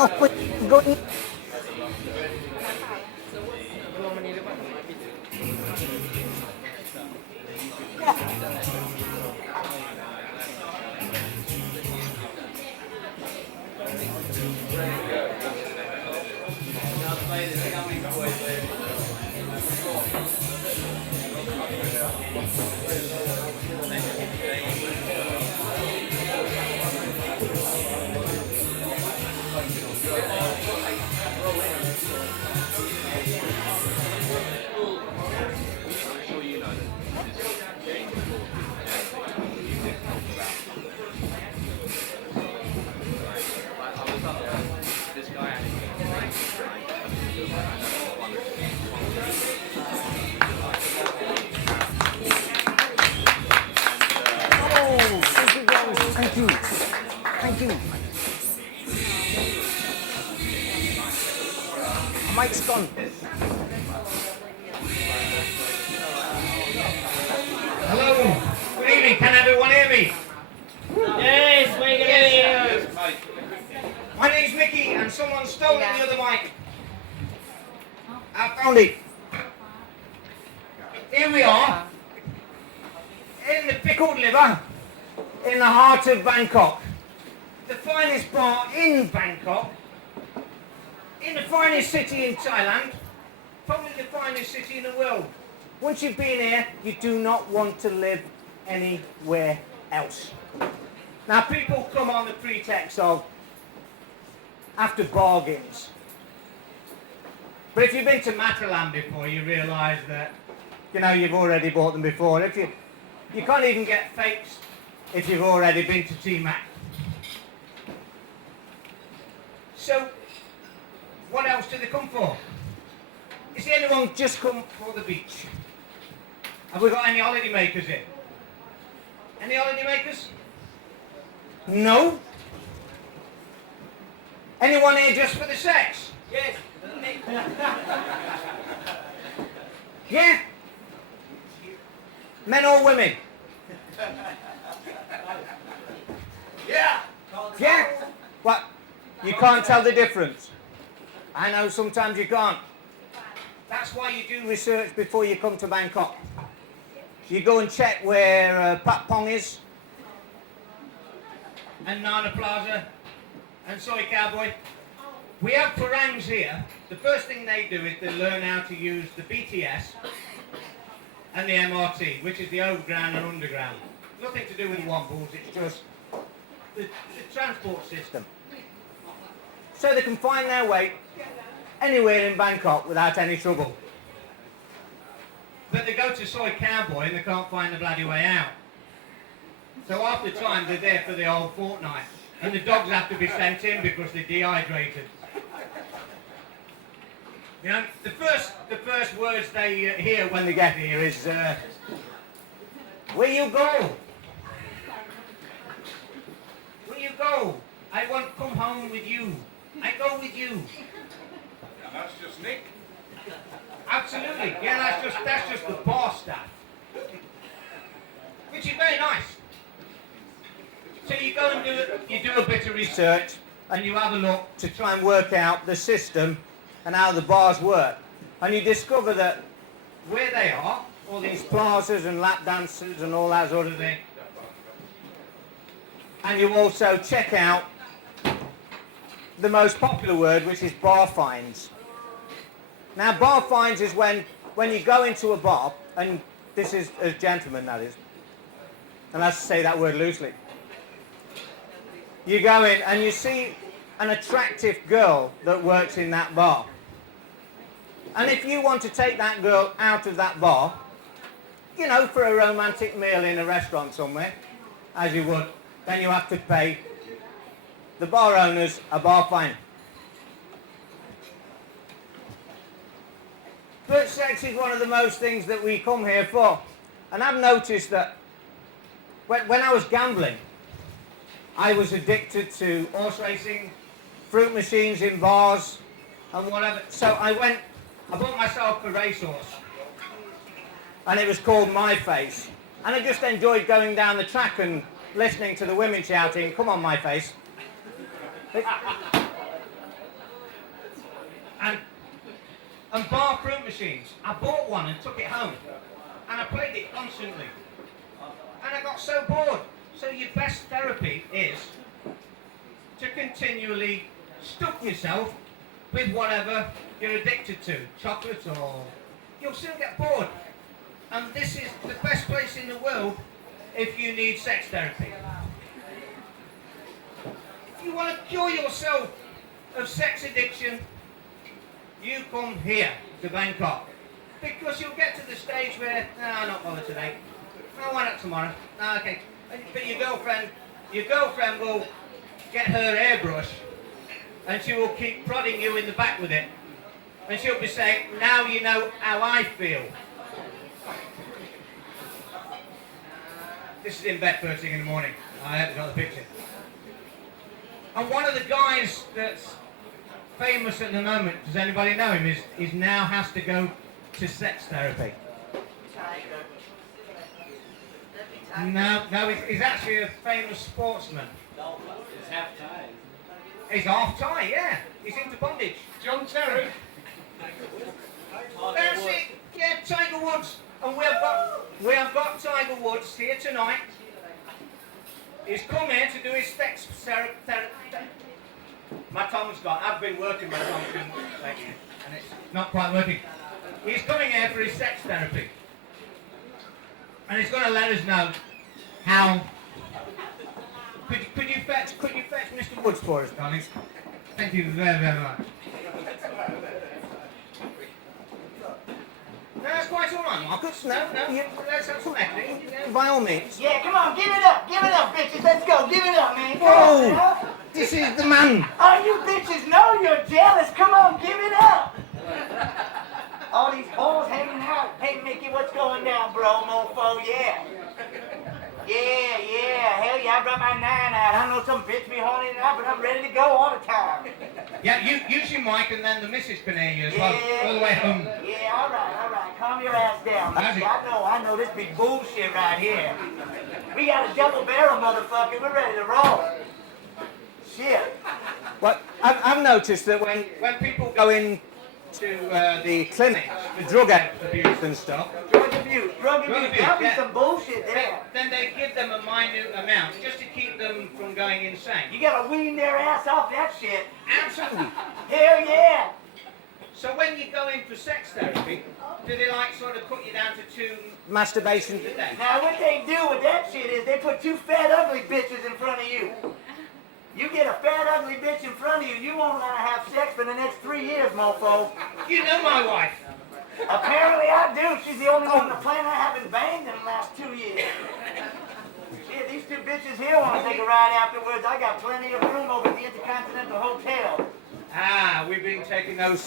Oh, quick, go in. Thank you. Thank you. Mike's gone. Hello. Good evening. Can everyone hear me? Yes, we can hear you. My name's Mickey, and someone stole the other mic. I found it. Here we are, in the Pickled Liver, in the heart of Bangkok. The finest bar in Bangkok, in the finest city in Thailand, probably the finest city in the world. Once you've been here, you do not want to live anywhere else. Now, people come on the pretext of after bargains. But if you've been to Matalan before, you realise that, you know, you've already bought them before. You can't even get fakes if you've already been to T-Mac. So, what else do they come for? Is anyone just come for the beach? Have we got any holiday makers here? Any holiday makers? No? Anyone here just for the sex? Yes. Yeah? Men or women? Yeah. Yeah? What? You can't tell the difference? I know sometimes you can't. That's why you do research before you come to Bangkok. You go and check where Pat Pong is, and Nana Plaza, and Soy Cowboy. We have Parangs here. The first thing they do is they learn how to use the BTS and the MRT, which is the overground and underground. Nothing to do with Wombles, it's just the transport system. So they can find their way anywhere in Bangkok without any trouble. But they go to Soy Cowboy and they can't find the bloody way out. So half the time they're there for the whole fortnight. And the dogs have to be sent in because they're dehydrated. You know, the first words they hear when they get here is, where you go? Where you go? I want to come home with you. I go with you. And that's just Nick. Absolutely. Yeah, that's just the bar staff. Which is very nice. So you go and do a bit of research and you have a look to try and work out the system and how the bars work. And you discover that where they are, all these plazas and lap dances and all that sort of thing. And you also check out the most popular word, which is bar finds. Now, bar finds is when you go into a bar, and this is as gentlemen, that is, and I say that word loosely. You go in and you see an attractive girl that works in that bar. And if you want to take that girl out of that bar, you know, for a romantic meal in a restaurant somewhere, as you would, then you have to pay the bar owners a bar fine. But sex is one of the most things that we come here for. And I've noticed that when I was gambling, I was addicted to horse racing, fruit machines in bars, and whatever. So I bought myself a racehorse, and it was called My Face. And I just enjoyed going down the track and listening to the women shouting, "Come on, My Face." And bar fruit machines. I bought one and took it home, and I played it constantly. And I got so bored. So your best therapy is to continually stuff yourself with whatever you're addicted to, chocolate or... You'll soon get bored. And this is the best place in the world if you need sex therapy. If you want to cure yourself of sex addiction, you come here to Bangkok. Because you'll get to the stage where, no, I'm not bothered today. No, why not tomorrow? No, okay. But your girlfriend will get her hairbrush and she will keep prodding you in the back with it. And she'll be saying, now you know how I feel. This is in bed first thing in the morning. I haven't got the picture. And one of the guys that's famous at the moment, does anybody know him, is now has to go to sex therapy. No, he's actually a famous sportsman. It's half time. He's half Thai, yeah. He's into bondage. John Terry. That's it. Yeah, Tiger Woods. And we have got Tiger Woods here tonight. He's come here to do his sex therapy. My tongue's got. I've been working my tongue lately, and it's not quite working. He's coming here for his sex therapy, and he's going to let us know how. Could you fetch Mr. Woods for us, darling? Thank you very, very much. No, that's quite all right, Marcus. No, let's have some acting. By all means. Yeah, come on, give it up, bitches. Let's go, give it up, man. Come Whoa! on, man. This is the man. Oh, you bitches know you're jealous. Come on, give it up. All these hoes hanging out. Hey, Mickey, what's going down, bro, mofo? Yeah. Yeah. Hell yeah, I brought my 9 out. I know some bitch be holding it out, but I'm ready to go all the time. Yeah, use your mic and then the missus can hear you as well, all the way home. Yeah, all right. Calm your ass down, Mickey. I know this be bullshit right here. We got a double barrel, motherfucker. We're ready to roll. Shit. Well, I've noticed that when people go in to the clinics for drug abuse and stuff, Drug abuse. That'd be yeah. some bullshit there. Then they give them a minute amount just to keep them from going insane. You gotta wean their ass off that shit. Absolutely. Hell yeah. So when you go in for sex therapy, do they like sort of cut you down to 2 masturbations a day? Now what they do with that shit is they put 2 fat ugly bitches in front of you. You get a fat ugly bitch in front of you, you won't want to have sex for the next 3 years, mofo. You know my wife. Apparently I do. She's the only one on the planet I haven't banged in the last 2 years. Shit, these 2 bitches here want to take a ride afterwards. I got plenty of room over at the Intercontinental Hotel. Ah, we've been taking those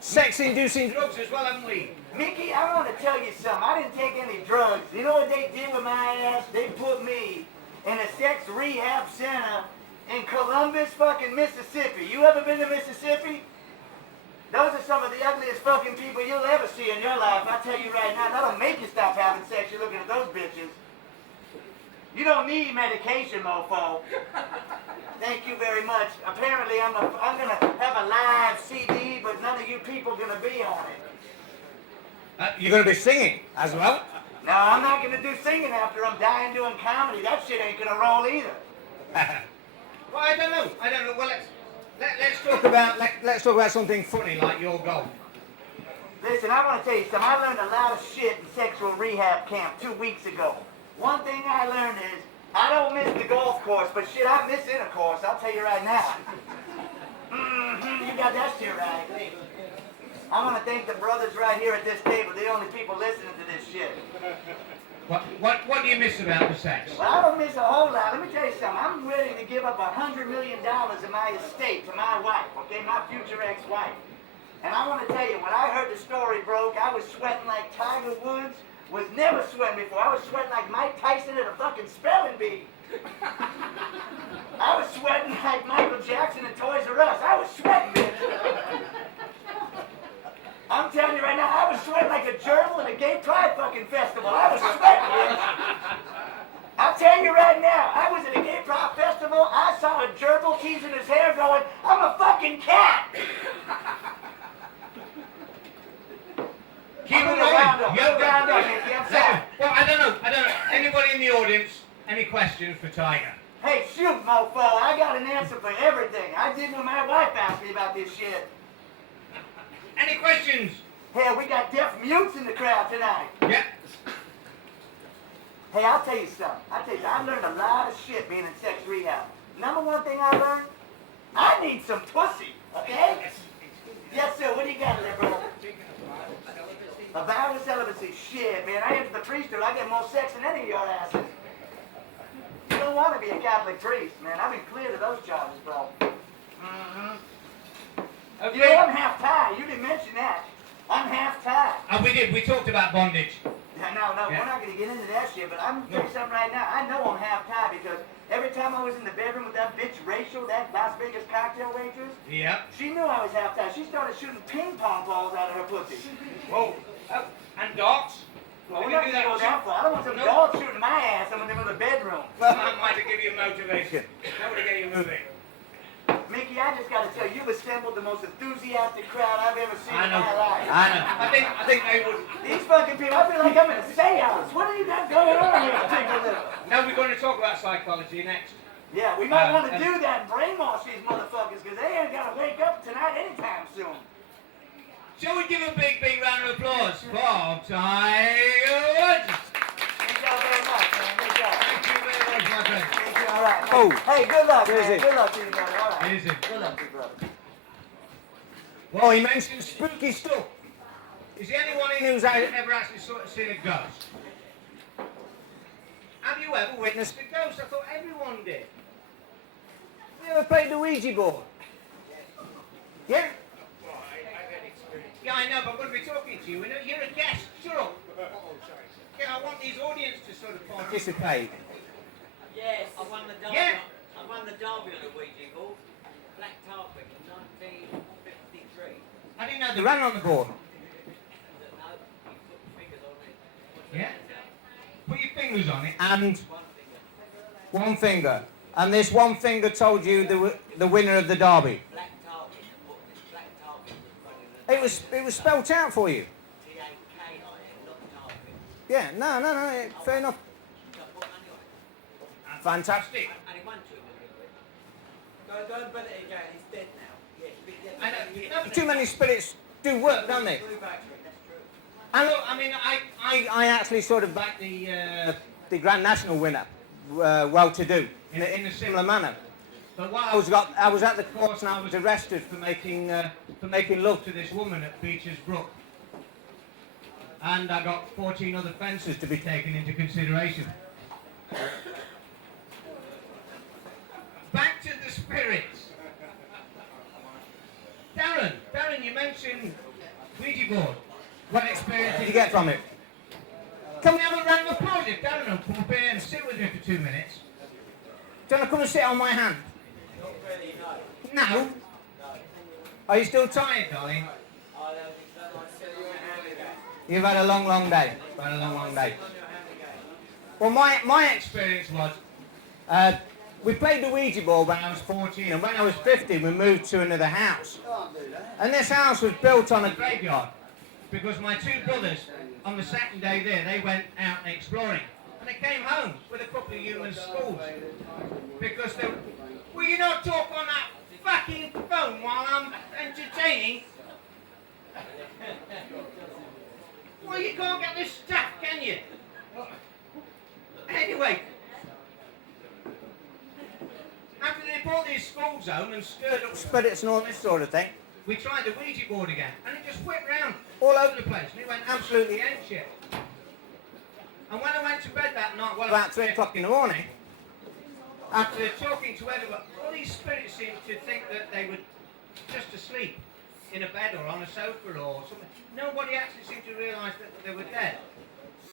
sex-inducing drugs as well, haven't we? Mickey, I want to tell you something. I didn't take any drugs. You know what they did with my ass? They put me in a sex rehab center in Columbus, fucking Mississippi. You ever been to Mississippi? Those are some of the ugliest fucking people you'll ever see in your life. I tell you right now, that'll make you stop having sex. You're looking at those bitches. You don't need medication, mofo. Thank you very much. Apparently, I'm gonna have a live CD, but none of you people gonna be on it. You're going to be singing as well? No, I'm not gonna do singing after I'm dying doing comedy. That shit ain't gonna roll either. Well, I don't know. Well, let's talk about something funny like your golf. Listen, I want to tell you something. I learned a lot of shit in sexual rehab camp 2 weeks ago. One thing I learned is I don't miss the golf course, but shit, I miss intercourse. I'll tell you right now. You got that shit right. I want to thank the brothers right here at this table. They're the only people listening to this shit. What do you miss about the sex? Well, I don't miss a whole lot. Let me tell you something. I'm ready to give up $100 million of my estate to my wife, okay? My future ex-wife. And I want to tell you, when I heard the story broke, I was sweating like Tiger Woods was never sweating before. I was sweating like Mike Tyson at a fucking spelling bee. I was sweating like Michael Jackson at Toys R Us. I was sweating, bitch. I'm telling you right now, I was sweating like a gerbil at a gay pride fucking festival. I was sweating, bitch. I'll tell you right now, I was at a gay pride festival. I saw a gerbil teasing his hair going, I'm a fucking cat. Keep it Move rolling. around up, Yep, move around up, yep. Mickey, I'm sorry. Well, I don't know. Anybody in the audience, any questions for Tiger? Hey, shoot, mofo, I got an answer for everything. I did when my wife asked me about this shit. Any questions? Hey, we got deaf mutes in the crowd tonight. Yep. Hey, I'll tell you something. I learned a lot of shit being in sex rehab. Number one thing I learned, I need some pussy, okay? Yes, sir, what do you got there, bro? A vow to celibacy. Shit, man, I entered the priesthood. I get more sex than any of your asses. You don't want to be a Catholic priest, man. I've been cleared of those charges, bro. Mm-hmm. Okay. You know, I'm half Thai. You didn't mention that. I'm half Thai. We did. We talked about bondage. Yeah, no, Yeah. we're not going to get into that shit, but I'm going to tell you something right now. I know I'm half Thai because every time I was in the bedroom with that bitch Rachel, that Las Vegas cocktail waitress, Yep. she knew I was half Thai. She started shooting ping pong balls out of her pussy. Whoa. Oh, and darts. Well, We we're not can going to go do that far. I don't want some No. dog shooting my ass in the bedroom. Well, that might give you motivation. That would get you moving. Mickey, I just got to tell you, you've assembled the most enthusiastic crowd I've ever seen I in know. my life. I know. I think they would. These fucking people, I feel like I'm in a seance. What do you got going on here, Pickled Liver? Now we're going to talk about psychology next. Yeah, we might want to and- do that and brainwash these motherfuckers because they ain't got to wake up tonight anytime soon. Shall we give a big round of applause for Tiger Woods? Thank y'all very much, man. Good job. Thank you very much, my friend. Thank you, all right. Oh. Hey, good luck, Where is man. it? Good luck to you, brother. All right. Is it? Good luck to you, brother. Well, he mentioned spooky stuff. Is there anyone in who's ever actually sort of seen a ghost? Have you ever witnessed a ghost? I thought everyone did. Have you ever played the Ouija board? Yeah? Yeah, I know, but I'm going to be talking to you. You're a guest. Shut up. Yeah, I want these audience to sort of participate. Yes, I won the derby. Yeah. I won the derby on a Ouija board. Black carpet in 1953. I didn't know they ran on the board. No, you put your fingers on it. What's Yeah. that? Put your fingers on it and One finger. one finger. And this one finger told you the winner of the derby. Black carpet. Black carpet was running the It was spelt out for you. T-A-K-I-N, not carpet. Yeah, no, fair enough. So I put money on it. Fantastic. And he won 2 million. Go and bet it again. He's dead now. Yeah, I know, too many spirits do work, don't they? Blue battery, that's true. And look, I mean, I actually sort of backed the Grand National winner, well-to-do, in a similar manner. But while I was at the course and I was arrested for making love to this woman at Beecher's Brook, and I got 14 other offences to be taken into consideration. Back to the spirits. Darren, you mentioned Ouija board. What experience did you get from it? Can we have a round of applause if Darren will come up here and sit with me for 2 minutes? Do you want to come and sit on my hand? Not really, no. No? Are you still tired, darling? I don't like to sit on your hand again. You've had a long day. You've had a long day. Sit on your hand again. Well, my experience was, we played the Ouija board when I was 14, and when I was 15, we moved to another house. And this house was built on a graveyard, because my 2 brothers, on the second day there, they went out exploring. And they came home with a couple of human skulls. Because they were, will you not talk on that fucking phone while I'm entertaining? Well, you can't get this stuff, can you? Anyway, after they brought these skulls home and stirred up spirits and all this sort of thing, we tried the Ouija board again, and it just whipped round all over the place, and it went absolutely ape-shit. And when I went to bed that night, well, about 3 o'clock in the morning, after talking to everyone, all these spirits seemed to think that they were just asleep in a bed or on a sofa or something. Nobody actually seemed to realise that they were dead.